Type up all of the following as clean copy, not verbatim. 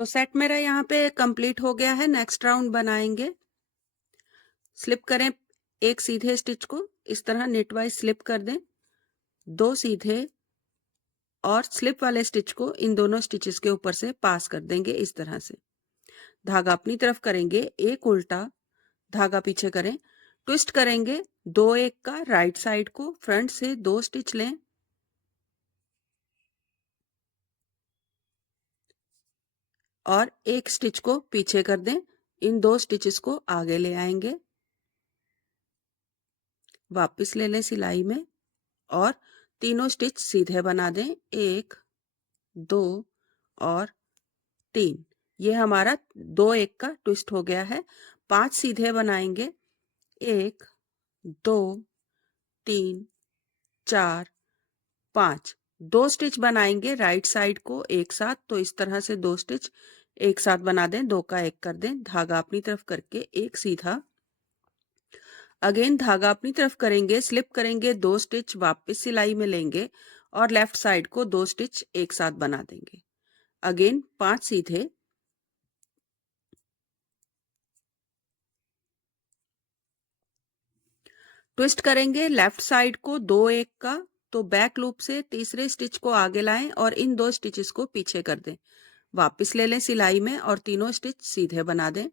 तो सेट मेरा यहाँ पे कंप्लीट हो गया है। नेक्स्ट राउंड बनाएंगे। स्लिप करें एक सीधे स्टिच को, इस तरह नेट वाइज स्लिप कर दें, दो सीधे और स्लिप वाले स्टिच को इन दोनों स्टिचेस के ऊपर से पास कर देंगे इस तरह से। धागा अपनी तरफ करेंगे, एक उल्टा धागा पीछे करें, ट्विस्ट करेंगे दो एक का, राइट साइड को फ्रंट से दो स्टिच लें और एक स्टिच को पीछे कर दें। इन दो स्टिचेस को आगे ले आएंगे, वापस ले लें सिलाई में और तीनों स्टिच सीधे बना दें, एक दो और तीन। ये हमारा दो एक का ट्विस्ट हो गया है। 5 सीधे बनाएंगे, एक दो तीन चार 5। दो स्टिच बनाएंगे राइट साइड को एक साथ, तो इस तरह से दो स्टिच एक साथ बना दें, दो का एक कर दें, धागा अपनी तरफ करके एक सीधा, अगेन धागा अपनी तरफ करेंगे, स्लिप करेंगे दो स्टिच, वापस सिलाई में लेंगे और लेफ्ट साइड को दो स्टिच एक साथ बना देंगे। अगेन 5 सीधे, ट्विस्ट करेंगे लेफ्ट साइड को दो एक का, तो बैक लूप से तीसरे स्टिच को आगे लाएं और इन दो स्टिचेस को पीछे कर दें, वापस ले लें सिलाई में और तीनों स्टिच सीधे बना दें।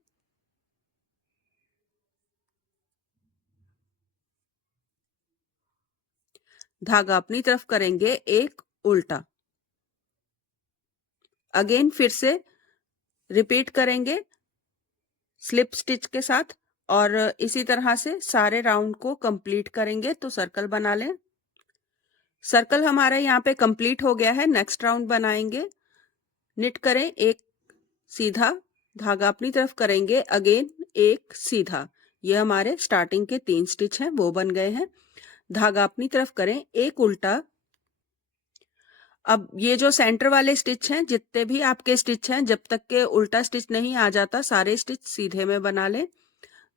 धागा अपनी तरफ करेंगे एक उल्टा, अगेन फिर से रिपीट करेंगे स्लिप स्टिच के साथ और इसी तरह से सारे राउंड को कंप्लीट करेंगे। तो सर्कल बना लें। सर्कल हमारा यहाँ पे कंप्लीट हो गया है। नेक्स्ट राउंड बनाएंगे। निट करें एक सीधा, धागा अपनी तरफ करेंगे, अगेन एक सीधा। ये हमारे स्टार्टिंग के 3 स्टिच हैं, वो बन गए हैं। धागा अपनी तरफ करें एक उल्टा। अब ये जो सेंटर वाले स्टिच हैं, जितने भी आपके स्टिच हैं, जब तक के उल्टा स्टिच नहीं आ जाता सारे स्टिच सीधे में बना लें।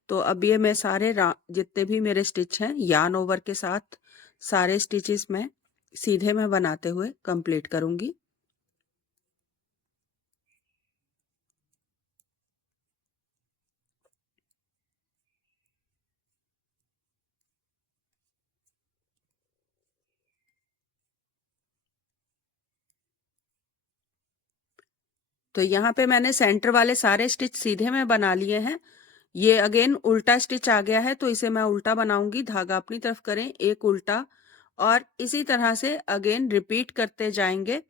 तो अब ये मैं सारे जितने भी मेरे स्टिच हैं यार्न ओवर के साथ सारे स्टिचेस में सीधे में बनाते हुए कंप्लीट करूंगी। तो यहाँ पे मैंने सेंटर वाले सारे स्टिच सीधे में बना लिए हैं। ये अगेन उल्टा स्टिच आ गया है, तो इसे मैं उल्टा बनाऊंगी। धागा अपनी तरफ करें एक उल्टा और इसी तरह से अगेन रिपीट करते जाएंगे।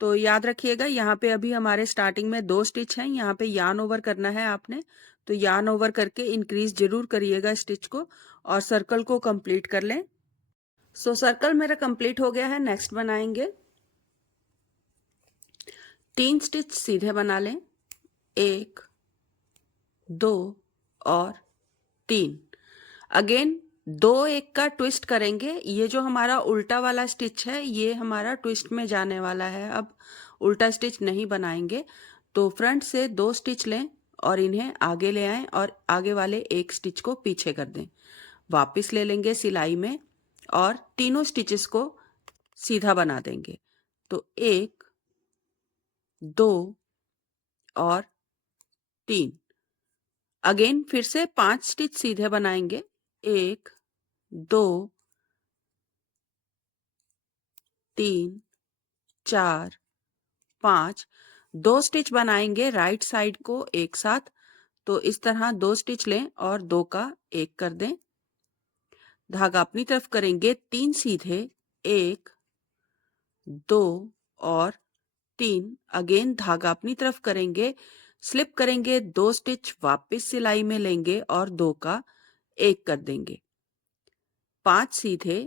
तो याद रखिएगा, यहाँ पे अभी हमारे स्टार्टिंग में 2 स्टिच हैं, यहाँ पे यार्न ओवर करना है आपने। तो यार्न ओवर करके इंक्रीज जरूर करिएगा स्टिच को और सर्कल को कंप्लीट कर लें। सर्कल मेरा कंप्लीट हो गया है। नेक्स्ट बनाएंगे। 3 स्टिच सीधे बना लें, एक दो और 3। अगेन दो एक का ट्विस्ट करेंगे। ये जो हमारा उल्टा वाला स्टिच है, ये हमारा ट्विस्ट में जाने वाला है। अब उल्टा स्टिच नहीं बनाएंगे। तो फ्रंट से 2 स्टिच लें और इन्हें आगे ले आएं और आगे वाले एक स्टिच को पीछे कर दें, वापस ले लेंगे सिलाई में और तीनों स्टिचेस को सीधा बना देंगे। तो एक दो और 3। अगेन फिर से 5 स्टिच सीधे बनाएंगे, एक दो 3 4 5। 2 स्टिच बनाएंगे राइट साइड को एक साथ, तो इस तरह 2 स्टिच लें और 2 का एक कर दें। धागा अपनी तरफ करेंगे 3 सीधे, एक दो और 3। अगेन धागा अपनी तरफ करेंगे, स्लिप करेंगे 2 स्टिच, वापस सिलाई में लेंगे और 2 का एक कर देंगे। 5 सीधे,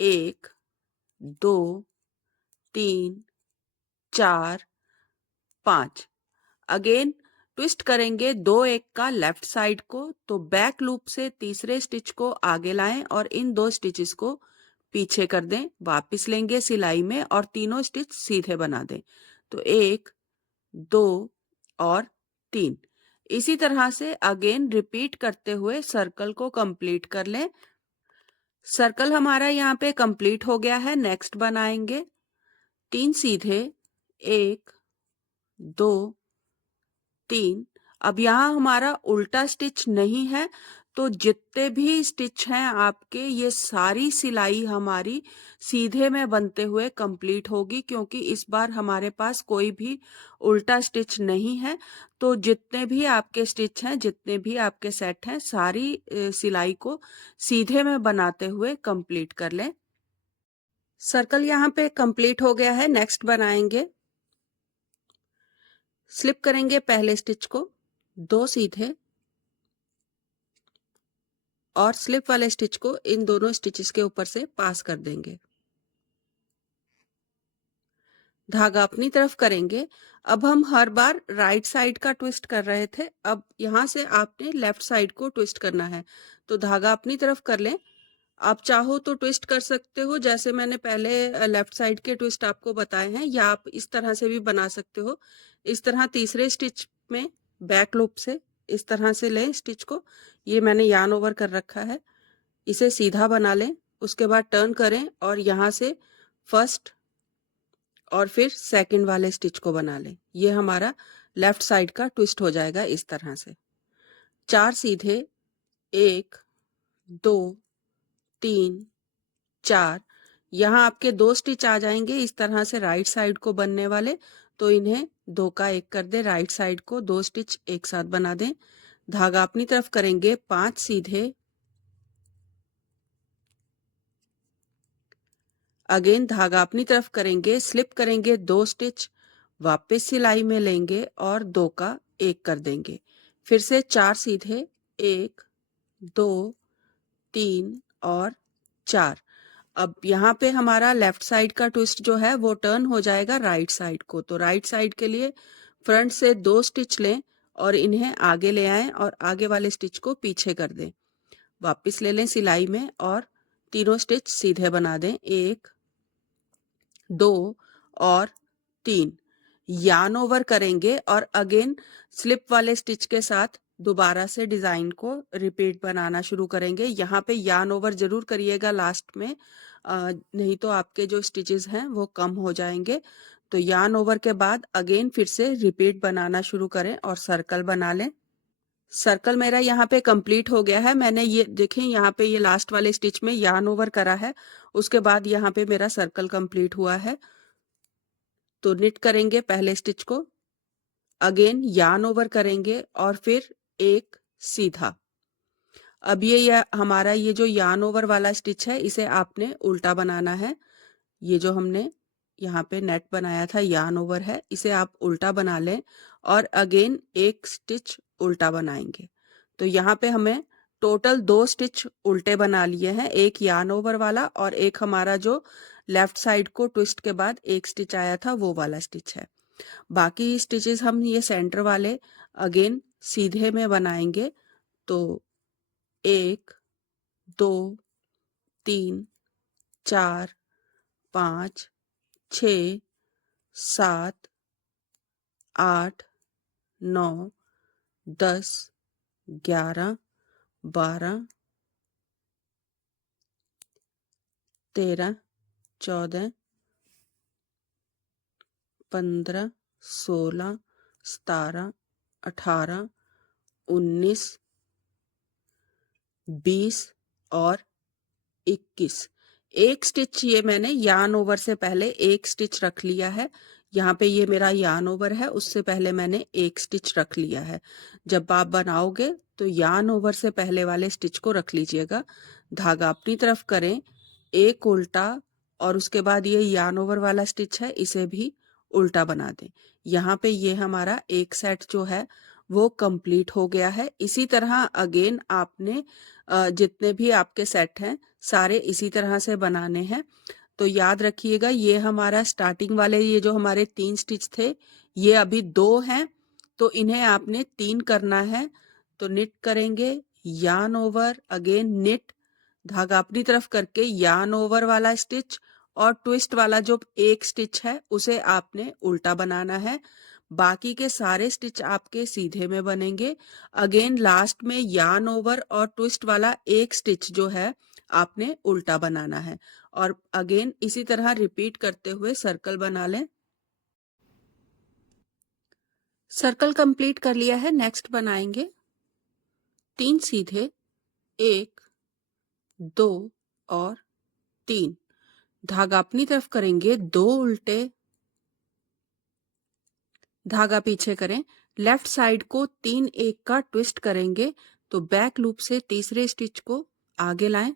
एक दो 3 4 5। अगेन ट्विस्ट करेंगे दो एक का लेफ्ट साइड को, तो बैक लूप से तीसरे स्टिच को आगे लाएं और इन 2 स्टिचेस को पीछे कर दें, वापस लेंगे सिलाई में और तीनों स्टिच सीधे बना दें। तो एक दो और 3। इसी तरह से अगेन रिपीट करते हुए सर्कल को कंप्लीट कर लें। सर्कल हमारा यहाँ पे कंप्लीट हो गया है। नेक्स्ट बनाएंगे। 3 सीधे, एक दो 3। अब यहाँ हमारा उल्टा स्टिच नहीं है, तो जितने भी स्टिच हैं आपके, ये सारी सिलाई हमारी सीधे में बनते हुए कंप्लीट होगी, क्योंकि इस बार हमारे पास कोई भी उल्टा स्टिच नहीं है। तो जितने भी आपके स्टिच हैं, जितने भी आपके सेट हैं, सारी सिलाई को सीधे में बनाते हुए कंप्लीट कर लें। सर्कल यहाँ पे कंप्लीट हो गया है। नेक्स्ट बनाएंगे, स्लिप करेंगे पहले स्टिच को, 2 सीधे, और स्लिप वाले स्टिच को इन दोनों स्टिचेस के ऊपर से पास कर देंगे। धागा अपनी तरफ करेंगे। अब हम हर बार राइट साइड का ट्विस्ट कर रहे थे, अब यहाँ से आपने लेफ्ट साइड को ट्विस्ट करना है। तो धागा अपनी तरफ कर लें। आप चाहो तो ट्विस्ट कर सकते हो, जैसे मैंने पहले लेफ्ट साइड के ट्विस्ट आपको बताए हैं, या आप इस तरह से भी बना सकते हो। इस तरह तीसरे स्टिच में बैक लूप से इस तरह से लें स्टिच को। ये मैंने यार्न ओवर कर रखा है, इसे सीधा बना लें। उसके बाद टर्न करें और यहाँ से फर्स्ट और फिर सेकंड वाले स्टिच को बना लें। ये हमारा लेफ्ट साइड का ट्विस्ट हो जाएगा इस तरह से। 4 सीधे, 1 2 3 4। यहाँ आपके 2 स्टिच आ जाएंगे इस तरह से राइट साइड को बनने वाले, तो इन्हें 2 का 1 कर दें। राइट साइड को 2 स्टिच एक साथ बना दें। धागा अपनी तरफ करेंगे, 5 सीधे, अगेन धागा अपनी तरफ करेंगे, स्लिप करेंगे 2 स्टिच, वापस सिलाई में लेंगे और 2 का 1 कर देंगे। फिर से 4 सीधे, 1 2 3 और 4। अब यहाँ पे हमारा लेफ्ट साइड का ट्विस्ट जो है वो टर्न हो जाएगा राइट साइड को। तो राइट साइड के लिए फ्रंट से 2 स्टिच लें और इन्हें आगे ले आएं और आगे वाले स्टिच को पीछे कर दें। वापस ले लें सिलाई में और तीनों स्टिच सीधे बना दें, 1 2 और 3। यार्न ओवर करेंगे और अगेन स्लिप वाले स्टिच के साथ दोबारा से डिजाइन को रिपीट बनाना शुरू करेंगे। यहाँ पे यार्न ओवर जरूर करिएगा लास्ट में, नहीं तो आपके जो स्टिचेस हैं वो कम हो जाएंगे। तो यार्न ओवर के बाद अगेन फिर से रिपीट बनाना शुरू करें और सर्कल बना लें। सर्कल मेरा यहाँ पे कंप्लीट हो गया है। मैंने ये देखें, यहाँ पे ये लास्ट वाले स्टिच में यार्न ओवर करा है, उसके बाद यहाँ पे मेरा सर्कल कंप्लीट हुआ है। तो निट करेंगे पहले स्टिच को, अगेन यार्न ओवर करेंगे और फिर एक सीधा। अब ये हमारा ये जो यार्न ओवर वाला स्टिच है, इसे आपने उल्टा बनाना है। ये जो हमने यहाँ पे नेट बनाया था यार्न ओवर है, इसे आप उल्टा बना लें और अगेन एक स्टिच उल्टा बनाएंगे। तो यहाँ पे हमें टोटल 2 स्टिच उल्टे बना लिए हैं, एक यार्न ओवर वाला और एक हमारा जो लेफ्ट साइड को ट्विस्ट के बाद एक स्टिच आया था वो वाला स्टिच है। बाकी स्टिचेस हम ये सेंटर वाले अगेन सीधे में बनाएंगे। तो 1 2 3 4 5 6 7 8 9 10 11 12 13 14 15 16 17 18 19 20 और 21। एक स्टिच ये मैंने यार्न ओवर से पहले एक स्टिच रख लिया है। यहाँ पे ये मेरा यार्न ओवर है, उससे पहले मैंने एक स्टिच रख लिया है। जब आप बनाओगे तो यार्न ओवर से पहले वाले स्टिच को रख लीजिएगा। धागा अपनी तरफ करें, एक उल्टा, और उसके बाद ये यार्न ओवर वाला स्टिच है, इसे भी उल्टा बना दें। यहाँ पे ये हमारा एक सेट जो है वो कंप्लीट हो गया है। इसी तरह अगेन आपने जितने भी आपके सेट हैं सारे इसी तरह से बनाने हैं। तो याद रखिएगा, ये हमारा स्टार्टिंग वाले ये जो हमारे 3 स्टिच थे, ये अभी 2 हैं, तो इन्हें आपने 3 करना है। तो निट करेंगे, यार्न ओवर, अगेन निट, धागा अपनी तरफ करके यार्न ओवर वाला स्टिच और ट्विस्ट वाला जो एक स्टिच है उसे आपने उल्टा बनाना है। बाकी के सारे स्टिच आपके सीधे में बनेंगे। अगेन लास्ट में यार्न ओवर और ट्विस्ट वाला एक स्टिच जो है आपने उल्टा बनाना है और अगेन इसी तरह रिपीट करते हुए सर्कल बना लें। सर्कल कंप्लीट कर लिया है। नेक्स्ट बनाएंगे 3 सीधे, 1 2 और 3। धागा अपनी तरफ करेंगे, 2 उल्टे, धागा पीछे करें, लेफ्ट साइड को 3 1 का ट्विस्ट करेंगे तो बैक लूप से तीसरे स्टिच को आगे लाएं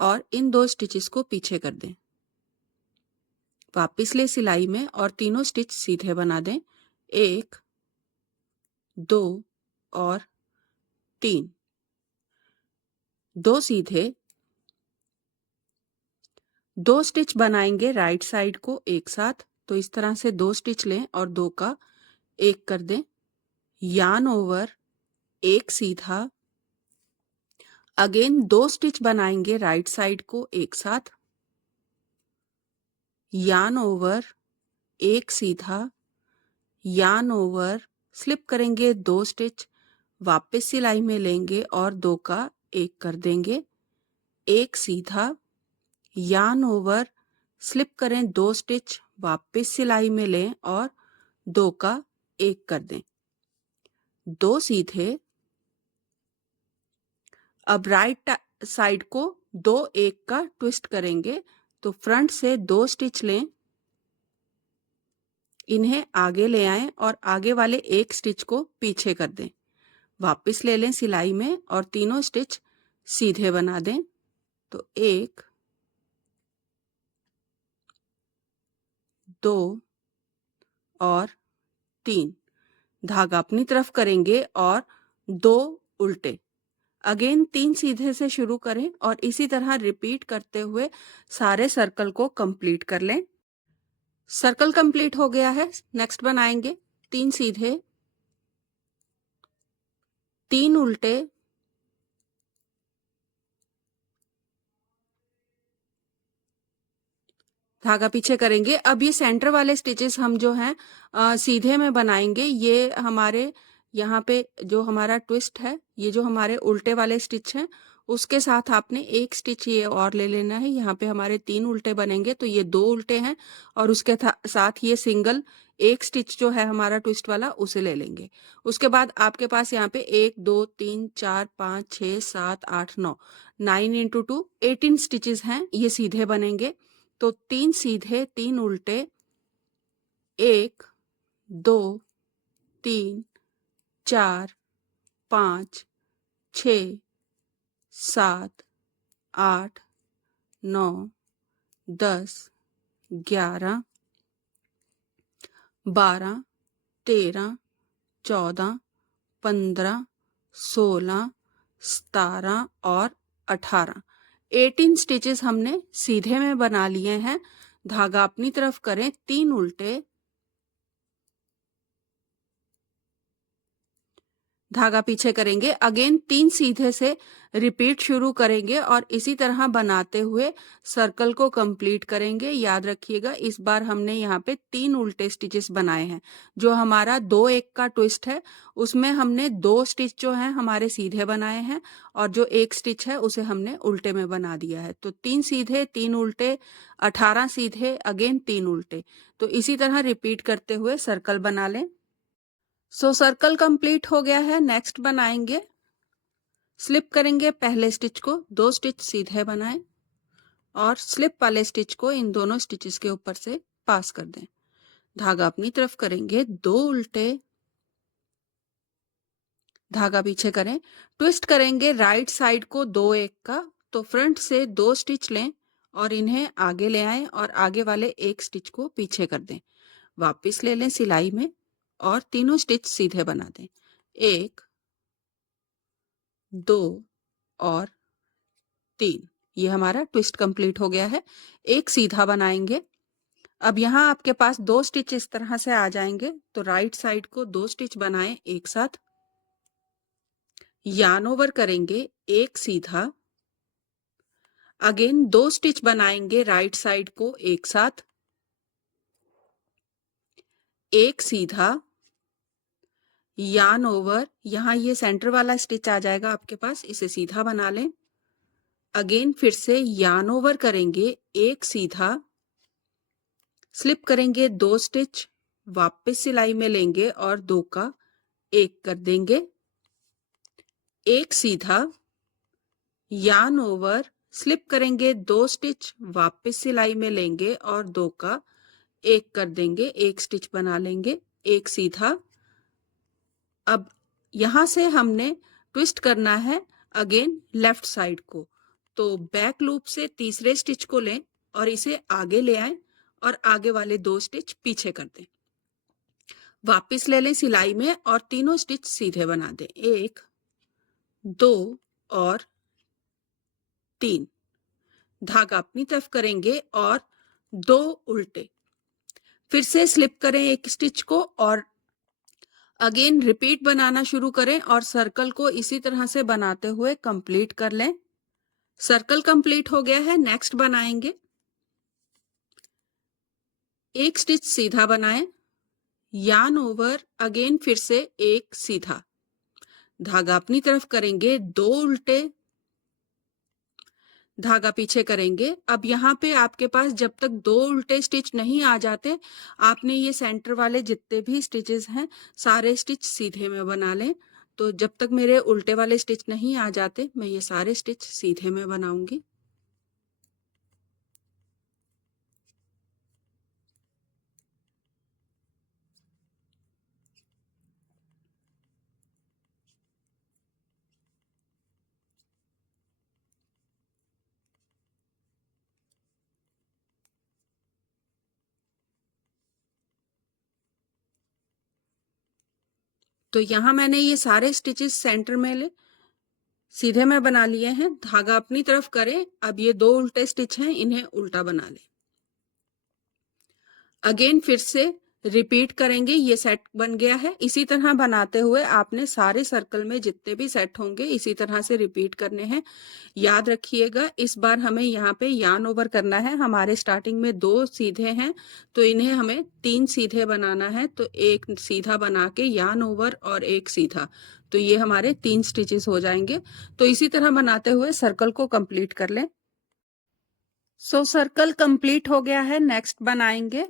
और इन 2 स्टिचेस को पीछे कर दें। वापिस ले सिलाई में और तीनों स्टिच सीधे बना दें, 1 2 और 3। 2 सीधे, 2 स्टिच बनाएंगे राइट साइड को एक साथ, तो इस तरह से 2 स्टिच लें और 2 का 1 कर दें, यार्न ओवर, 1 सीधा, अगेन 2 स्टिच बनाएंगे राइट साइड को एक साथ, यार्न ओवर, 1 सीधा, यार्न ओवर, स्लिप करेंगे 2 स्टिच, वापस सिलाई में लेंगे और 2 का 1 कर देंगे, 1 सीधा, यार्न ओवर, स्लिप करें 2 स्टिच, वापस सिलाई में लें और 2 का 1 कर दें, 2 सीधे। अब राइट साइड को 2 1 का ट्विस्ट करेंगे तो फ्रंट से 2 स्टिच लें, इन्हें आगे ले आएं और आगे वाले 1 स्टिच को पीछे कर दें, वापस ले लें सिलाई में और तीनों स्टिच सीधे बना दें। तो 1 2 और 3, धागा अपनी तरफ करेंगे और 2 उल्टे, अगेन 3 सीधे से शुरू करें और इसी तरह रिपीट करते हुए सारे सर्कल को कंप्लीट कर लें। सर्कल कंप्लीट हो गया है। नेक्स्ट बनाएंगे 3 सीधे, 3 उल्टे, धागा पीछे करेंगे। अब ये सेंटर वाले स्टिचेस हम जो हैं सीधे में बनाएंगे। ये हमारे यहाँ पे जो हमारा ट्विस्ट है, ये जो हमारे उल्टे वाले स्टिच हैं, उसके साथ आपने 1 स्टिच ये और ले लेना है। यहाँ पे हमारे 3 उल्टे बनेंगे तो ये 2 उल्टे हैं और उसके साथ ये सिंगल 1 स्टिच जो है हमारा ट्विस्ट वाला उसे ले लेंगे। उसके बाद आपके पास यहाँ पे 1 2 3 4 5 6 7 8 9 9 इंटू 2 18 स्टिचेस हैं, ये सीधे बनेंगे। तो 3 सीधे, 3 उल्टे, 1 2 3 4 5 6 7 8 9 10 11 12 13 14 15 16 17 और 18, 18 स्टिचेस हमने सीधे में बना लिए हैं। धागा अपनी तरफ करें, 3 उल्टे, धागा पीछे करेंगे, अगेन 3 सीधे से रिपीट शुरू करेंगे और इसी तरह बनाते हुए सर्कल को कंप्लीट करेंगे। याद रखिएगा इस बार हमने यहाँ पे 3 उल्टे स्टिचेस बनाए हैं। जो हमारा 2 1 का ट्विस्ट है उसमें हमने 2 स्टिच जो हैं हमारे सीधे बनाए हैं और जो 1 स्टिच है उसे हमने उल्टे में बना दिया है। तो 3 सीधे, 3 उल्टे, 18 सीधे, अगेन 3 उल्टे। तो इसी तरह रिपीट करते हुए सर्कल बना लें। सो सर्कल कंप्लीट हो गया है। नेक्स्ट बनाएंगे, स्लिप करेंगे पहले स्टिच को, 2 स्टिच सीधे बनाएं और स्लिप वाले स्टिच को इन दोनों स्टिचेस के ऊपर से पास कर दें। धागा अपनी तरफ करेंगे, 2 उल्टे, धागा पीछे करें, ट्विस्ट करेंगे राइट साइड को 2 1 का, तो फ्रंट से 2 स्टिच लें और इन्हें आगे ले आएं और आगे वाले 1 स्टिच को पीछे कर दें। वापस ले लें सिलाई में और तीनों स्टिच सीधे बना दें, 1 2 और 3। ये हमारा ट्विस्ट कंप्लीट हो गया है। एक सीधा बनाएंगे। अब यहाँ आपके पास 2 स्टिच इस तरह से आ जाएंगे तो राइट साइड को 2 स्टिच बनाएं एक साथ, यार्न ओवर करेंगे, 1 सीधा, अगेन 2 स्टिच बनाएंगे राइट साइड को एक साथ, 1 सीधा, यार्न ओवर, यहाँ ये सेंटर वाला स्टिच आ जाएगा आपके पास, इसे सीधा बना लें, अगेन फिर से यार्न ओवर करेंगे, 1 सीधा, स्लिप करेंगे 2 स्टिच, वापस सिलाई में लेंगे और 2 का 1 कर देंगे। एक सीधा, यार्न ओवर, स्लिप करेंगे 2 स्टिच, वापस सिलाई में लेंगे और 2 का 1 कर देंगे, 1 स्टिच बना लेंगे। एक सीधा। अब यहाँ से हमने ट्विस्ट करना है अगेन लेफ्ट साइड को, तो बैक लूप से तीसरे स्टिच को लें और इसे आगे ले आएं और आगे वाले 2 स्टिच पीछे कर दें। वापस ले लें सिलाई में और तीनों स्टिच सीधे बना दें, 1 2 और 3। धागा अपनी तरफ करेंगे और 2 उल्टे, फिर से स्लिप करें एक स्टिच को और अगेन रिपीट बनाना शुरू करें और सर्कल को इसी तरह से बनाते हुए कंप्लीट कर लें। सर्कल कंप्लीट हो गया है, नेक्स्ट बनाएंगे। एक स्टिच सीधा बनाएं, यार्न ओवर, अगेन फिर से एक सीधा, धागा अपनी तरफ करेंगे, 2 उल्टे, धागा पीछे करेंगे। अब यहाँ पे आपके पास जब तक 2 उल्टे स्टिच नहीं आ जाते, आपने ये सेंटर वाले जितने भी स्टिचेस हैं सारे स्टिच सीधे में बना लें। तो जब तक मेरे उल्टे वाले स्टिच नहीं आ जाते, मैं ये सारे स्टिच सीधे में बनाऊंगी। तो यहाँ मैंने ये सारे स्टिचेस सेंटर में सीधे में बना लिए हैं। धागा अपनी तरफ करें। अब ये 2 उल्टे स्टिच हैं, इन्हें उल्टा बना लें। अगेन फिर से रिपीट करेंगे, ये सेट बन गया है। इसी तरह बनाते हुए आपने सारे सर्कल में जितने भी सेट होंगे इसी तरह से रिपीट करने हैं। याद रखिएगा, इस बार हमें यहाँ पे यार्न ओवर करना है। हमारे स्टार्टिंग में 2 सीधे हैं, तो इन्हें हमें 3 सीधे बनाना है। तो एक सीधा बना के यार्न ओवर और एक सीधा, तो ये हमारे 3 स्टिचेस हो जाएंगे। तो इसी तरह बनाते हुए सर्कल को कंप्लीट कर लें। सो सर्कल कंप्लीट हो गया है, नेक्स्ट बनाएंगे।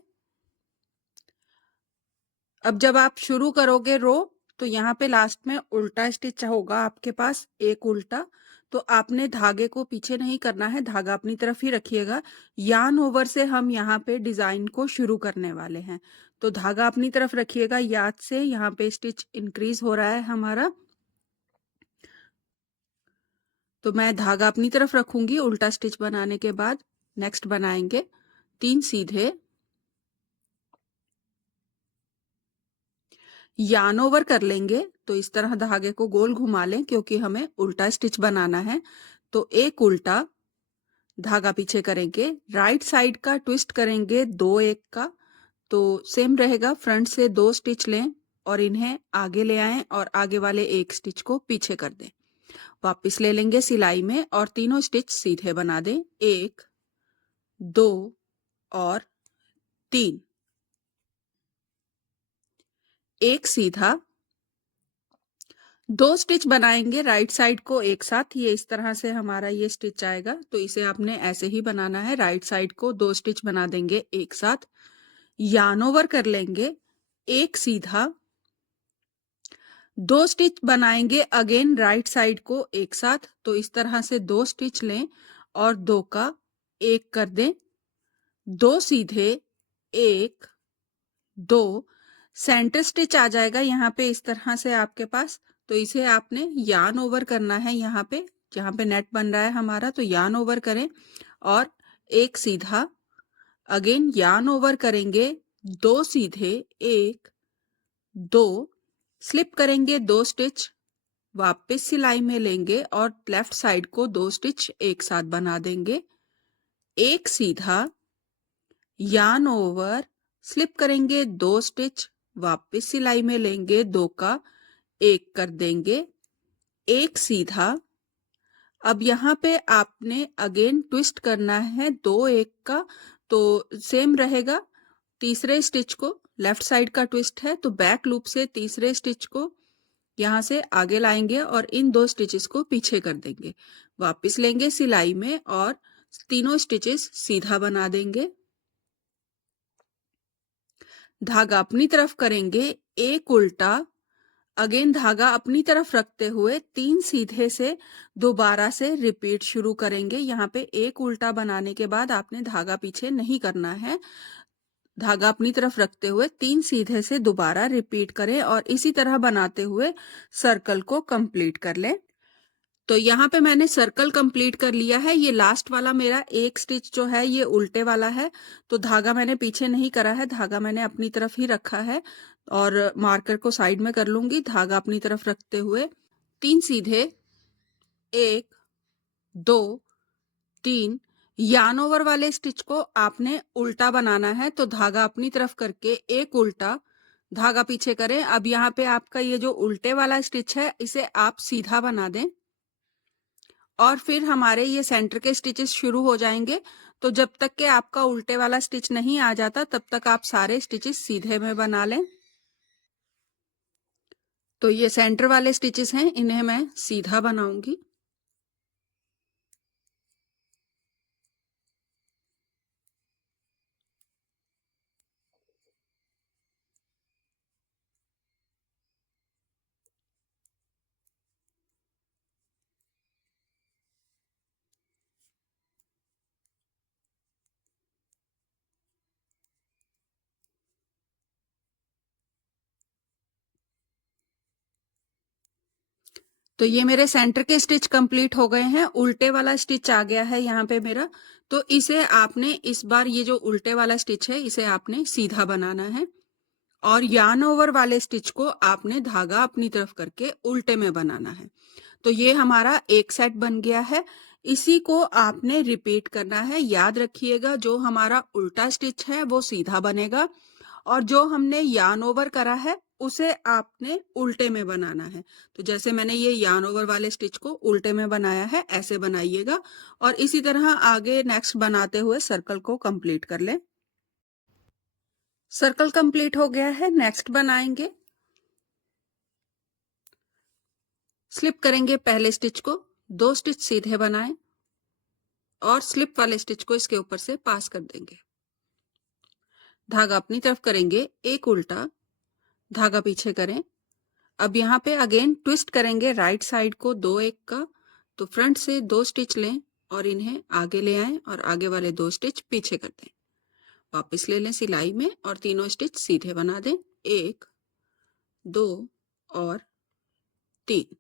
अब जब आप शुरू करोगे रो, तो यहाँ पे लास्ट में उल्टा स्टिच होगा आपके पास, एक उल्टा। तो आपने धागे को पीछे नहीं करना है, धागा अपनी तरफ ही रखिएगा। यार्न ओवर से हम यहाँ पे डिजाइन को शुरू करने वाले हैं, तो धागा अपनी तरफ रखिएगा याद से। यहाँ पे स्टिच इंक्रीज हो रहा है हमारा, तो मैं धागा अपनी तरफ रखूंगी उल्टा स्टिच बनाने के बाद। नेक्स्ट बनाएंगे 3 सीधे, यार्न ओवर कर लेंगे। तो इस तरह धागे को गोल घुमा लें क्योंकि हमें उल्टा स्टिच बनाना है। तो एक उल्टा, धागा पीछे करेंगे, राइट साइड का ट्विस्ट करेंगे 2 1 का, तो सेम रहेगा। फ्रंट से 2 स्टिच लें और इन्हें आगे ले आएं और आगे वाले एक स्टिच को पीछे कर दें। वापस ले लेंगे सिलाई में और तीनों स्टिच सीधे बना दें, 1 2 और 3। एक सीधा, 2 स्टिच बनाएंगे राइट साइड को एक साथ। ये इस तरह से हमारा ये स्टिच आएगा, तो इसे आपने ऐसे ही बनाना है। राइट साइड को 2 स्टिच बना देंगे एक साथ, यार्न ओवर कर लेंगे, एक सीधा, 2 स्टिच बनाएंगे अगेन राइट साइड को एक साथ। तो इस तरह से 2 स्टिच लें और 2 का 1 कर दें, 2 सीधे, 1 2, सेंटर स्टिच आ जाएगा यहाँ पे इस तरह से आपके पास। तो इसे आपने यार्न ओवर करना है, यहाँ पे जहाँ पे नेट बन रहा है हमारा, तो यार्न ओवर करें और एक सीधा, अगेन यार्न ओवर करेंगे, 2 सीधे, 1 2, स्लिप करेंगे 2 स्टिच, वापस सिलाई में लेंगे और लेफ्ट साइड को 2 स्टिच एक साथ बना देंगे, एक सीधा, यार्न ओवर, स्लिप करेंगे 2 स्टिच, वापस सिलाई में लेंगे, 2 का 1 कर देंगे, एक सीधा। अब यहाँ पे आपने अगेन ट्विस्ट करना है 2 1 का, तो सेम रहेगा। तीसरे स्टिच को, लेफ्ट साइड का ट्विस्ट है, तो बैक लूप से तीसरे स्टिच को यहाँ से आगे लाएंगे और इन 2 स्टिचेस को पीछे कर देंगे। वापस लेंगे सिलाई में और तीनों स्टिचेस सीधा बना देंगे। धागा अपनी तरफ करेंगे, एक उल्टा, अगेन धागा अपनी तरफ रखते हुए 3 सीधे से दोबारा से रिपीट शुरू करेंगे। यहाँ पे एक उल्टा बनाने के बाद आपने धागा पीछे नहीं करना है। धागा अपनी तरफ रखते हुए 3 सीधे से दोबारा रिपीट करें और इसी तरह बनाते हुए सर्कल को कंप्लीट कर लें। तो यहाँ पे मैंने सर्कल कंप्लीट कर लिया है। ये लास्ट वाला मेरा एक स्टिच जो है ये उल्टे वाला है, तो धागा मैंने पीछे नहीं करा है, धागा मैंने अपनी तरफ ही रखा है और मार्कर को साइड में कर लूंगी। धागा अपनी तरफ रखते हुए 3 सीधे, 1 2 3, यार्न ओवर वाले स्टिच को आपने उल्टा बनाना है, तो धागा अपनी तरफ करके एक उल्टा, धागा पीछे करें। अब यहाँ पे आपका ये जो उल्टे वाला स्टिच है इसे आप सीधा बना दें और फिर हमारे ये सेंटर के स्टिचेस शुरू हो जाएंगे। तो जब तक के आपका उल्टे वाला स्टिच नहीं आ जाता तब तक आप सारे स्टिचेस सीधे में बना लें। तो ये सेंटर वाले स्टिचेस हैं, इन्हें मैं सीधा बनाऊंगी। तो ये मेरे सेंटर के स्टिच कंप्लीट हो गए हैं। उल्टे वाला स्टिच आ गया है यहाँ पे मेरा, तो इसे आपने इस बार ये जो उल्टे वाला स्टिच है इसे आपने सीधा बनाना है और यार्न ओवर वाले स्टिच को आपने धागा अपनी तरफ करके उल्टे में बनाना है। तो ये हमारा एक सेट बन गया है। इसी को आपने रिपीट करना है। याद रखिएगा, जो हमारा उल्टा स्टिच है वो सीधा बनेगा और जो हमने यार्न ओवर करा है उसे आपने उल्टे में बनाना है। तो जैसे मैंने ये यार्न ओवर वाले स्टिच को उल्टे में बनाया है, ऐसे बनाइएगा और इसी तरह आगे नेक्स्ट बनाते हुए सर्कल को कंप्लीट कर लें। सर्कल कंप्लीट हो गया है, नेक्स्ट बनाएंगे। स्लिप करेंगे पहले स्टिच को, 2 स्टिच सीधे बनाएं और स्लिप वाले स्टिच को इसके ऊपर से पास कर देंगे। धागा अपनी तरफ करेंगे, एक उल्टा, धागा पीछे करें। अब यहाँ पे अगेन ट्विस्ट करेंगे राइट साइड को 2 1 का, तो फ्रंट से 2 स्टिच लें और इन्हें आगे ले आएं और आगे वाले 2 स्टिच पीछे कर दें। वापस ले लें सिलाई में और तीनों स्टिच सीधे बना दें, 1 2 और 3।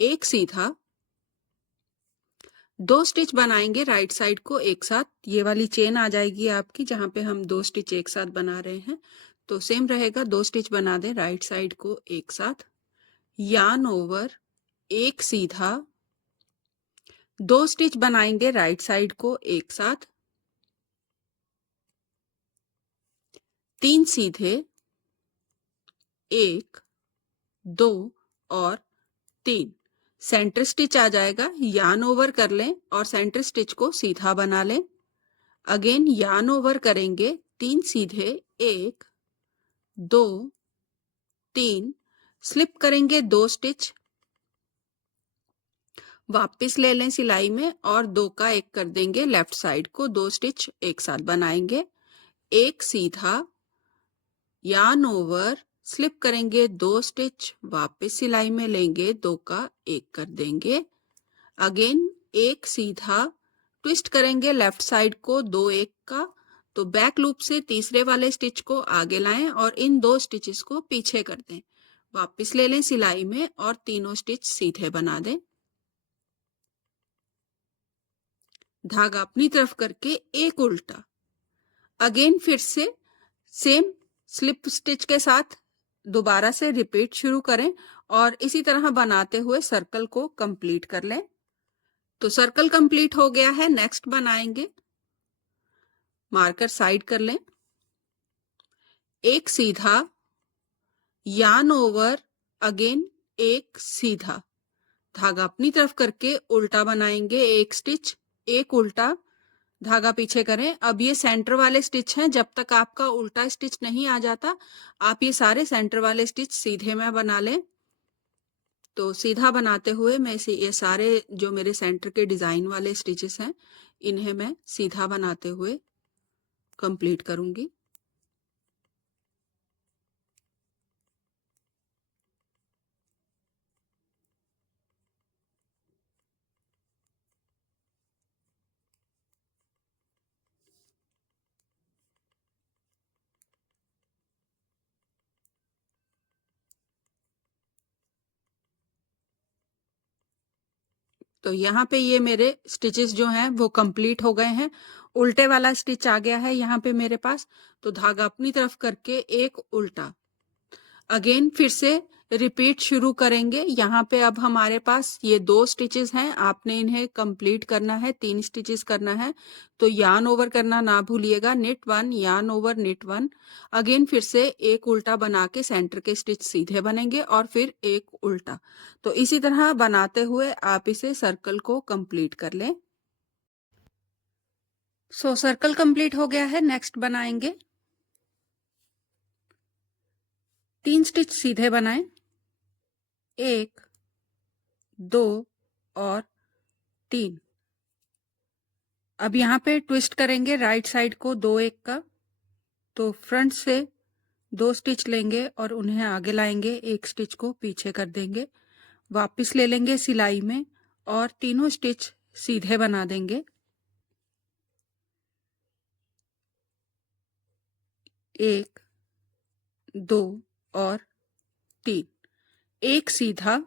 एक सीधा, 2 स्टिच बनाएंगे राइट साइड को एक साथ। ये वाली चेन आ जाएगी आपकी जहां पे हम 2 स्टिच एक साथ बना रहे हैं, तो सेम रहेगा। 2 स्टिच बना दें राइट साइड को एक साथ, यार्न ओवर, एक सीधा, 2 स्टिच बनाएंगे राइट साइड को एक साथ, 3 सीधे, 1 2 और 3। सेंटर स्टिच आ जाएगा, यार्न ओवर कर लें और सेंटर स्टिच को सीधा बना लें। अगेन यार्न ओवर करेंगे, 3 सीधे, 1 2 3, स्लिप करेंगे 2 स्टिच, वापस ले लें सिलाई में और 2 का 1 कर देंगे लेफ्ट साइड को। 2 स्टिच एक साथ बनाएंगे, एक सीधा, यार्न ओवर, स्लिप करेंगे 2 स्टिच, वापस सिलाई में लेंगे, 2 का 1 कर देंगे। अगेन एक सीधा, ट्विस्ट करेंगे लेफ्ट साइड को 2 1 का, तो बैक लूप से तीसरे वाले स्टिच को आगे लाएं और इन 2 स्टिचेस को पीछे कर दें। वापस ले लें सिलाई में और तीनों स्टिच सीधे बना दें। धागा अपनी तरफ करके एक उल्टा, अगेन फिर से सेम स्लिप स्टिच के साथ दोबारा से रिपीट शुरू करें और इसी तरह बनाते हुए सर्कल को कंप्लीट कर लें। तो सर्कल कंप्लीट हो गया है, नेक्स्ट बनाएंगे। मार्कर साइड कर लें, एक सीधा, यार्न ओवर, अगेन एक सीधा, धागा अपनी तरफ करके उल्टा बनाएंगे, एक स्टिच, एक उल्टा, धागा पीछे करें। अब ये सेंटर वाले स्टिच हैं, जब तक आपका उल्टा स्टिच नहीं आ जाता आप ये सारे सेंटर वाले स्टिच सीधे में बना लें। तो सीधा बनाते हुए मैं ये सारे जो मेरे सेंटर के डिजाइन वाले स्टिचेस हैं इन्हें मैं सीधा बनाते हुए कंप्लीट करूंगी। तो यहाँ पे ये मेरे स्टिचेस जो हैं वो कंप्लीट हो गए हैं। उल्टे वाला स्टिच आ गया है यहाँ पे मेरे पास। तो धागा अपनी तरफ करके एक उल्टा, अगेन फिर से रिपीट शुरू करेंगे। यहाँ पे अब हमारे पास ये 2 स्टिचेस हैं, आपने इन्हें कंप्लीट करना है, 3 स्टिचेस करना है। तो यार्न ओवर करना ना भूलिएगा, knit 1 yarn over knit 1। Again फिर से एक उल्टा बना के सेंटर के स्टिच सीधे बनेंगे और फिर एक उल्टा। तो इसी तरह बनाते हुए आप इसे सर्कल को कंप्लीट कर लें। सो सर्कल कंप्लीट हो गया है। नेक्स्ट बनाएंगे 3 स्टिच सीधे बनाएं, 1 2 और 3। अब यहाँ पे ट्विस्ट करेंगे राइट साइड को 2 1 का। तो फ्रंट से 2 स्टिच लेंगे और उन्हें आगे लाएंगे, एक स्टिच को पीछे कर देंगे, वापस ले लेंगे सिलाई में और तीनों स्टिच सीधे बना देंगे। 1 2 और 3। एक सीधा,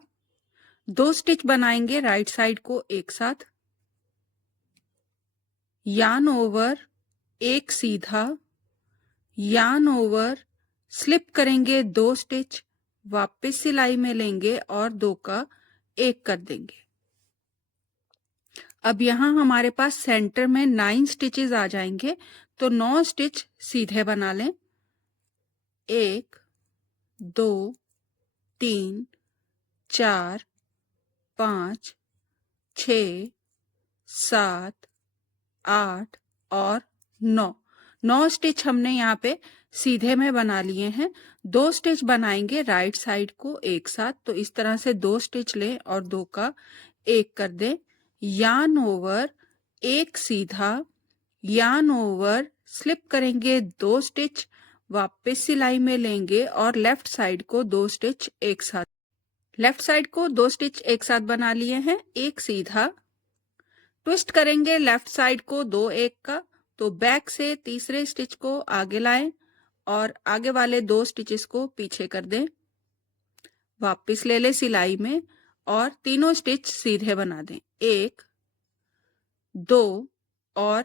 2 स्टिच बनाएंगे राइट साइड को एक साथ, यार्न ओवर, एक सीधा, यार्न ओवर, स्लिप करेंगे 2 स्टिच, वापस सिलाई में लेंगे और 2 का 1 कर देंगे। अब यहाँ हमारे पास सेंटर में 9 स्टिचेस आ जाएंगे। तो 9 स्टिच सीधे बना लें, 1 2 3 4 5 6 7 8 और 9। 9 स्टिच हमने यहाँ पे सीधे में बना लिए हैं। 2 स्टिच बनाएंगे राइट साइड को एक साथ। तो इस तरह से 2 स्टिच लें और 2 का 1 कर दें। यार्न ओवर, एक सीधा, यार्न ओवर, स्लिप करेंगे 2 स्टिच, वापस सिलाई में लेंगे और लेफ्ट साइड को 2 स्टिच एक साथ, लेफ्ट साइड को 2 स्टिच एक साथ बना लिए हैं, एक सीधा, ट्विस्ट करेंगे लेफ्ट साइड को 2 1 का। तो बैक से तीसरे स्टिच को आगे लाएं और आगे वाले 2 स्टिचेस को पीछे कर दें, वापस ले ले सिलाई में और तीनों स्टिच सीधे बना दें, 1 2 और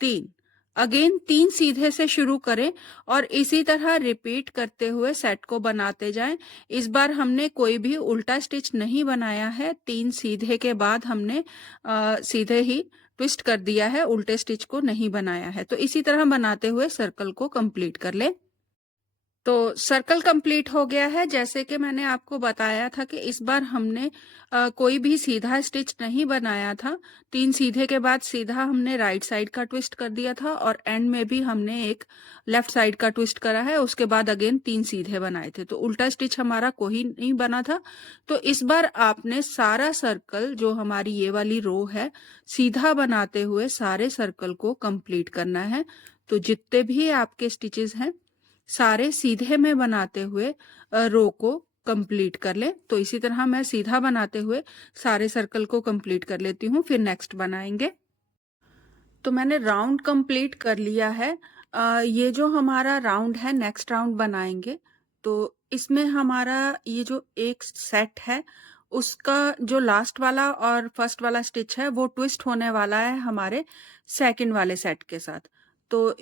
3। अगेन 3 सीधे से शुरू करें और इसी तरह रिपीट करते हुए सेट को बनाते जाएं। इस बार हमने कोई भी उल्टा स्टिच नहीं बनाया है, 3 सीधे के बाद हमने सीधे ही ट्विस्ट कर दिया है, उल्टे स्टिच को नहीं बनाया है। तो इसी तरह बनाते हुए सर्कल को कंप्लीट कर ले। तो सर्कल कंप्लीट हो गया है। जैसे कि मैंने आपको बताया था कि इस बार हमने कोई भी सीधा स्टिच नहीं बनाया था। 3 सीधे के बाद सीधा हमने राइट साइड का ट्विस्ट कर दिया था और एंड में भी हमने एक लेफ्ट साइड का ट्विस्ट करा है। उसके बाद अगेन 3 सीधे बनाए थे। तो उल्टा स्टिच हमारा कोई नहीं बना था। तो इस बार आपने सारा सर्कल, जो हमारी ये वाली रो है, सीधा बनाते हुए सारे सर्कल को कंप्लीट करना है। तो जितने भी आपके स्टिचेस हैं सारे सीधे में बनाते हुए रो को कंप्लीट कर ले। तो इसी तरह मैं सीधा बनाते हुए सारे सर्कल को कंप्लीट कर लेती हूँ, फिर नेक्स्ट बनाएंगे। तो मैंने राउंड कंप्लीट कर लिया है। ये जो हमारा राउंड है, नेक्स्ट राउंड बनाएंगे। तो इसमें हमारा ये जो एक सेट है उसका जो लास्ट वाला और फर्स्ट वाला स्टिच है वो ट्विस्ट होने वाला है हमारे सेकंड वाले सेट के साथ। तो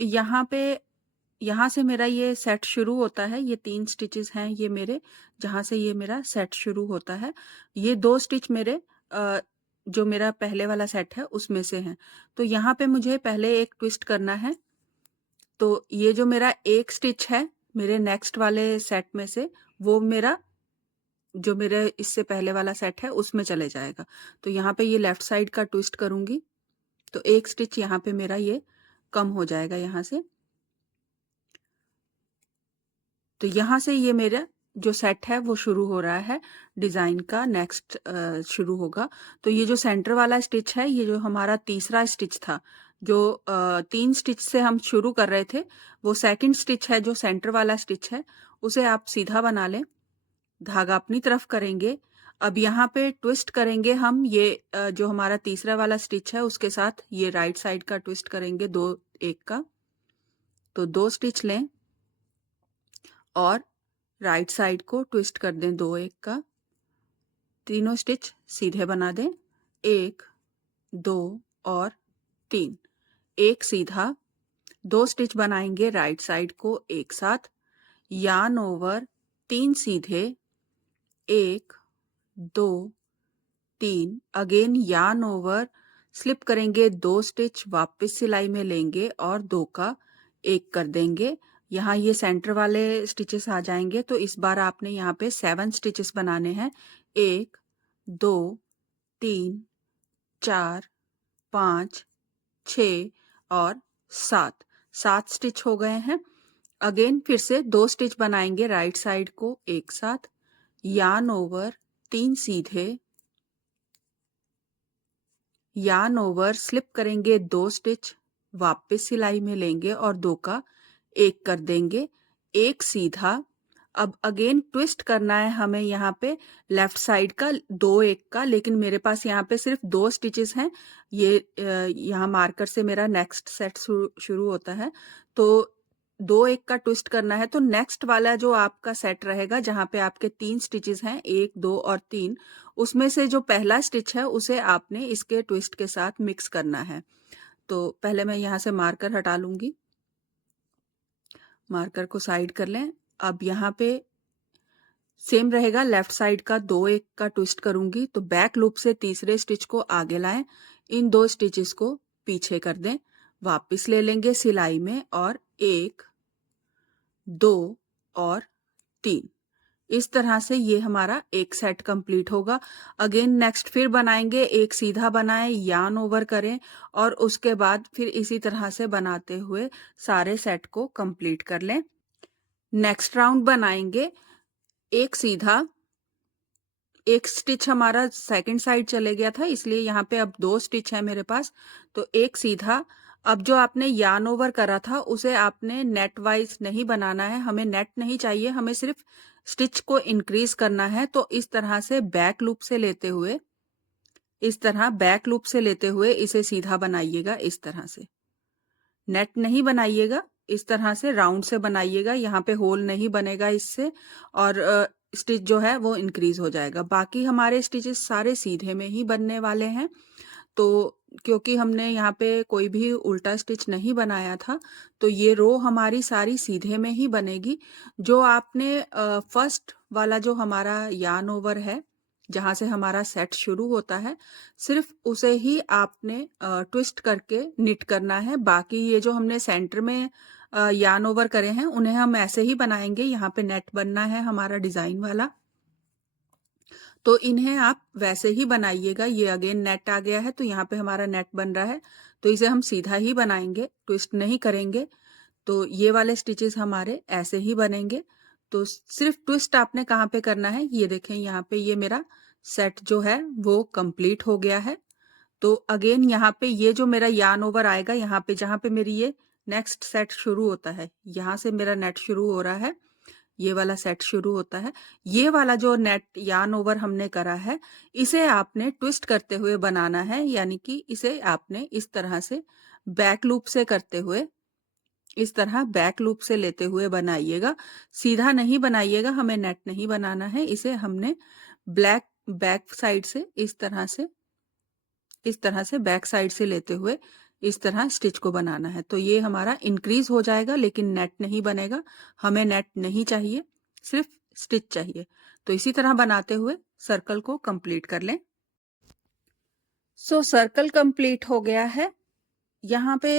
यहाँ से मेरा ये सेट शुरू होता है। ये 3 स्टिचेस हैं ये मेरे, जहाँ से ये मेरा सेट शुरू होता है। ये 2 स्टिच मेरे जो मेरा पहले वाला सेट है उसमें से हैं। तो यहाँ पे मुझे पहले एक ट्विस्ट करना है। तो ये जो मेरा एक स्टिच है मेरे नेक्स्ट वाले सेट में से, वो मेरा जो मेरे इससे पहले वाला सेट है उसमें चले जाएगा। तो यहाँ पे ये लेफ्ट साइड का ट्विस्ट करूंगी तो एक स्टिच यहाँ पे मेरा ये कम हो जाएगा यहाँ से। तो यहाँ से ये मेरा जो सेट है वो शुरू हो रहा है, डिजाइन का नेक्स्ट शुरू होगा। तो ये जो सेंटर वाला स्टिच है, ये जो हमारा तीसरा स्टिच था, जो 3 स्टिच से हम शुरू कर रहे थे, वो सेकंड स्टिच है जो सेंटर वाला स्टिच है, उसे आप सीधा बना लें, धागा अपनी तरफ करेंगे। अब यहाँ पे ट्विस्ट करेंगे हम, ये जो हमारा तीसरा वाला स्टिच है उसके साथ ये राइट साइड का ट्विस्ट करेंगे 2 1 का। तो 2 स्टिच लें और राइट साइड को ट्विस्ट कर दें 2 1 का, तीनों स्टिच सीधे बना दें, 1 2 और 3, एक सीधा, 2 स्टिच बनाएंगे राइट साइड को एक साथ, यार्न ओवर 3 सीधे, 1 2 3, अगेन यार्न ओवर, स्लिप करेंगे 2 स्टिच, वापस सिलाई में लेंगे और 2 का 1 कर देंगे। यहाँ ये सेंटर वाले स्टिचेस आ जाएंगे, तो इस बार आपने यहाँ पे 7 स्टिचेस बनाने हैं। 1 2 3 4 5 6 और 7, 7 स्टिच हो गए हैं। अगेन फिर से 2 स्टिच बनाएंगे राइट साइड को एक साथ, यार्न ओवर 3 सीधे, यार्न ओवर, स्लिप करेंगे 2 स्टिच, वापस सिलाई में लेंगे और 2 का 1 कर देंगे, एक सीधा। अब अगेन ट्विस्ट करना है हमें यहाँ पे लेफ्ट साइड का 2 1 का, लेकिन मेरे पास यहाँ पे सिर्फ 2 स्टिचेस हैं। ये यहाँ मार्कर से मेरा नेक्स्ट सेट शुरू होता है, तो 2 1 का ट्विस्ट करना है। तो नेक्स्ट वाला जो आपका सेट रहेगा जहाँ पे आपके 3 स्टिचेस हैं, 1 2 और 3, उसमें से जो पहला स्टिच है उसे आपने इसके ट्विस्ट के साथ मिक्स करना है। तो पहले मैं यहाँ से मार्कर हटा लूंगी, मार्कर को साइड कर लें। अब यहाँ पे सेम रहेगा, लेफ्ट साइड का 2 1 का ट्विस्ट करूंगी, तो बैक लूप से तीसरे स्टिच को आगे लाएं, इन 2 स्टिचेस को पीछे कर दें, वापस ले लेंगे सिलाई में और 1 2 और 3, इस तरह से ये हमारा एक सेट कंप्लीट होगा। अगेन नेक्स्ट फिर बनाएंगे, एक सीधा बनाएं, यार्न ओवर करें और उसके बाद फिर इसी तरह से बनाते हुए सारे सेट को कंप्लीट कर लें। नेक्स्ट राउंड बनाएंगे, एक सीधा, एक स्टिच हमारा सेकंड साइड चले गया था, इसलिए यहाँ पे अब 2 स्टिच है मेरे पास, तो एक सीधा। अब जो आपने यार्न ओवर करा था उसे आपने नेट वाइज नहीं बनाना है, हमें नेट नहीं चाहिए, हमें सिर्फ स्टिच को इंक्रीज करना है। तो इस तरह से बैक लूप से लेते हुए, इस तरह बैक लूप से लेते हुए इसे सीधा बनाइएगा, इस तरह से नेट नहीं बनाइएगा, इस तरह से राउंड से बनाइएगा, यहाँ पे होल नहीं बनेगा इससे, और स्टिच जो है वो इंक्रीज हो जाएगा। बाकी हमारे स्टिचेस सारे सीधे में ही बनने वाले हैं, तो क्योंकि हमने यहाँ पे कोई भी उल्टा स्टिच नहीं बनाया था, तो ये रो हमारी सारी सीधे में ही बनेगी। जो आपने फर्स्ट वाला जो हमारा यार्न ओवर है, जहाँ से हमारा सेट शुरू होता है, सिर्फ उसे ही आपने ट्विस्ट करके निट करना है। बाकी ये जो हमने सेंटर में यार्न ओवर करे हैं उन्हें हम ऐसे ही बनाएंगे, यहाँ पे नेट बनना है हमारा डिजाइन वाला, तो इन्हें आप वैसे ही बनाइएगा। ये अगेन नेट आ गया है, तो यहाँ पे हमारा नेट बन रहा है, तो इसे हम सीधा ही बनाएंगे, ट्विस्ट नहीं करेंगे। तो ये वाले स्टिचेस हमारे ऐसे ही बनेंगे। तो सिर्फ ट्विस्ट आपने कहाँ पे करना है, ये देखें यहाँ पे ये मेरा सेट जो है वो कंप्लीट हो गया है। तो अगेन यहाँ पे ये जो मेरा यार्न ओवर आएगा, यहाँ पे जहाँ पे मेरी ये नेक्स्ट सेट शुरू होता है, यहाँ से मेरा नेट शुरू हो रहा है, ये वाला सेट शुरू होता है। ये वाला जो नेट यार्न ओवर हमने करा है, इसे आपने ट्विस्ट करते हुए बनाना है, यानी कि इसे आपने इस तरह से बैक लूप से करते हुए, इस तरह बैक लूप से लेते हुए बनाइएगा, सीधा नहीं बनाइएगा, हमें नेट नहीं बनाना है। इसे हमने बैक साइड से इस तरह से, इस तरह से बैक साइड से लेते हुए इस तरह स्टिच को बनाना है। तो ये हमारा इंक्रीज हो जाएगा, लेकिन नेट नहीं बनेगा, हमें नेट नहीं चाहिए, सिर्फ स्टिच चाहिए। तो इसी तरह बनाते हुए सर्कल को कंप्लीट कर लें। सर्कल कंप्लीट हो गया है। यहाँ पे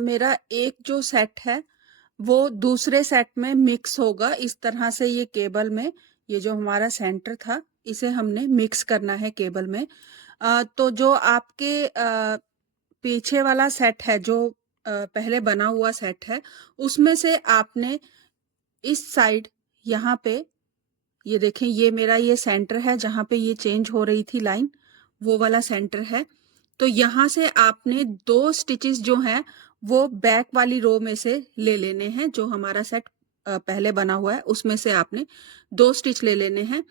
मेरा एक जो सेट है वो दूसरे सेट में मिक्स होगा, इस तरह से ये केबल में, ये जो हमारा सेंटर था इसे हमने मिक्स करना है केबल में। तो जो आपके पीछे वाला सेट है, जो पहले बना हुआ सेट है, उसमें से आपने इस साइड यहाँ पे, ये देखें ये मेरा ये सेंटर है जहाँ पे ये चेंज हो रही थी लाइन, वो वाला सेंटर है। तो यहाँ से आपने 2 स्टिचेस जो हैं वो बैक वाली रो में से ले लेने हैं, जो हमारा सेट पहले बना हुआ है उसमें से आपने 2 स्टिच ले लेने हैं।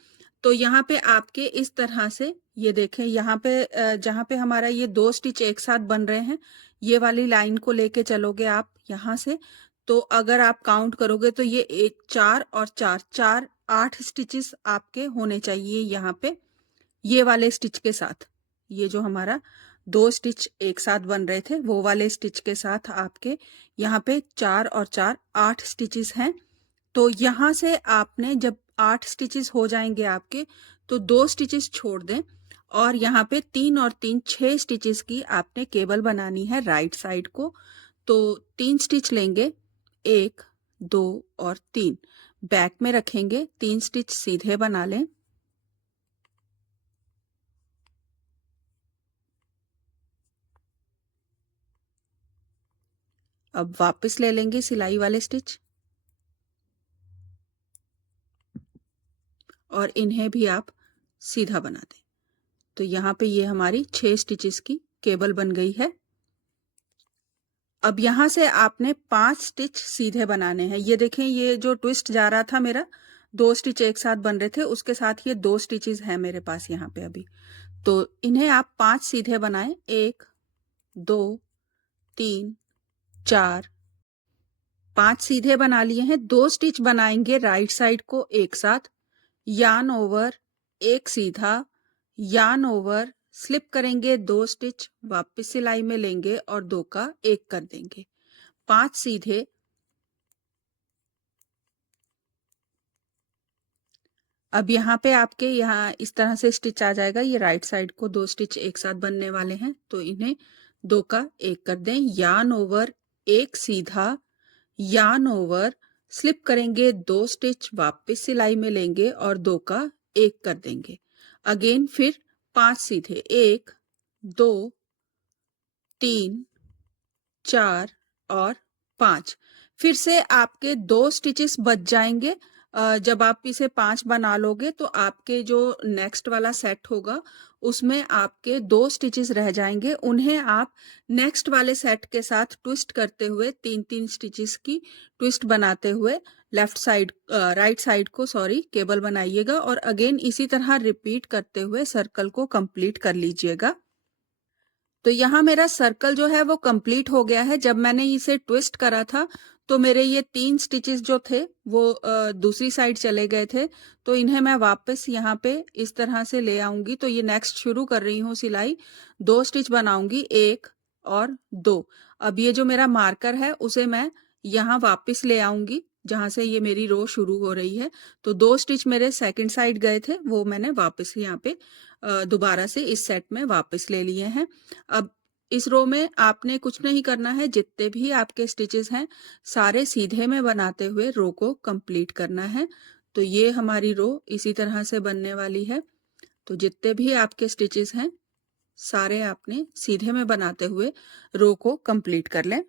तो यहाँ पे आपके इस तरह से, ये देखें यहाँ पे जहाँ पे हमारा ये 2 स्टिच एक साथ बन रहे हैं, ये वाली लाइन को लेके चलोगे आप यहाँ से, तो अगर आप काउंट करोगे तो ये 1 4 और 4 4 8 स्टिचेस आपके होने चाहिए यहाँ पे, ये वाले स्टिच के साथ, ये जो हमारा 2 स्टिच एक साथ बन रहे थे वो वाले स्टिच के साथ आपके यहाँ पे 4 और 4 8 स्टिचेस हैं। तो यहाँ से आपने जब 8 स्टिचेस हो जाएंगे आपके, तो 2 स्टिचेस छोड़ दें और यहाँ पे 3 और 3 6 स्टिचेस की आपने केबल बनानी है राइट साइड को। तो 3 स्टिच लेंगे, 1 2 और 3 बैक में रखेंगे, 3 स्टिच सीधे बना लें। अब वापस ले लेंगे सिलाई वाले स्टिच और इन्हें भी आप सीधा बना दें। तो यहाँ पे ये हमारी 6 स्टिचेस की केबल बन गई है। अब यहाँ से आपने 5 स्टिच सीधे बनाने हैं। ये देखें, ये जो ट्विस्ट जा रहा था मेरा, 2 स्टिच एक साथ बन रहे थे, उसके साथ ये 2 स्टिचेस हैं मेरे पास यहाँ पे अभी। तो इन्हें आप 5 सीधे बनाएं, 1 2 3 4 5 सीधे बना लिए हैं। 2 स्टिच बनाएंगे राइट साइड को एक साथ, यार्न ओवर, एक सीधा, यार्न ओवर, स्लिप करेंगे 2 स्टिच, वापस सिलाई में लेंगे और 2 का 1 कर देंगे। 5 सीधे, अब यहाँ पे आपके यहाँ इस तरह से स्टिच आ जाएगा। ये राइट साइड को 2 स्टिच एक साथ बनने वाले हैं, तो इन्हें 2 का 1 कर दें। यार्न ओवर, एक सीधा, यार्न ओवर, स्लिप करेंगे 2 स्टिच, वापस सिलाई में लेंगे और 2 का 1 कर देंगे। अगेन फिर 5 सीधे, 1 2 3 4 और 5। फिर से आपके 2 स्टिचेस बच जाएंगे। जब आप इसे 5 बना लोगे तो आपके जो नेक्स्ट वाला सेट होगा उसमें आपके 2 स्टिचेस रह जाएंगे। उन्हें आप नेक्स्ट वाले सेट के साथ ट्विस्ट करते हुए 3-3 स्टिचेस की ट्विस्ट बनाते हुए लेफ्ट साइड राइट साइड को केबल बनाइएगा और अगेन इसी तरह रिपीट करते हुए सर्कल को कंप्लीट कर लीजिएगा। तो यहाँ मेरा सर्कल जो है वो कंप्लीट हो गया है। जब मैंने इसे ट्विस्ट करा था तो मेरे ये 3 स्टिचेस जो थे वो दूसरी साइड चले गए थे। तो इन्हें मैं वापस यहाँ पे इस तरह से ले आऊंगी। तो ये नेक्स्ट शुरू कर रही हूँ सिलाई, 2 स्टिच बनाऊंगी, 1 और 2। अब ये जो मेरा मार्कर है उसे मैं यहाँ वापस ले आऊंगी जहां से ये मेरी रो शुरू हो रही है। तो 2 स्टिच मेरे सेकंड साइड गए थे, वो मैंने वापस यहाँ पे दोबारा से इस सेट में वापस ले लिए हैं। अब इस रो में आपने कुछ नहीं करना है, जितने भी आपके स्टिचेस हैं सारे सीधे में बनाते हुए रो को कंप्लीट करना है। तो ये हमारी रो इसी तरह से बनने वाली है। तो जितने भी आपके स्टिचेस हैं सारे आपने सीधे में बनाते हुए रो को कंप्लीट कर लें।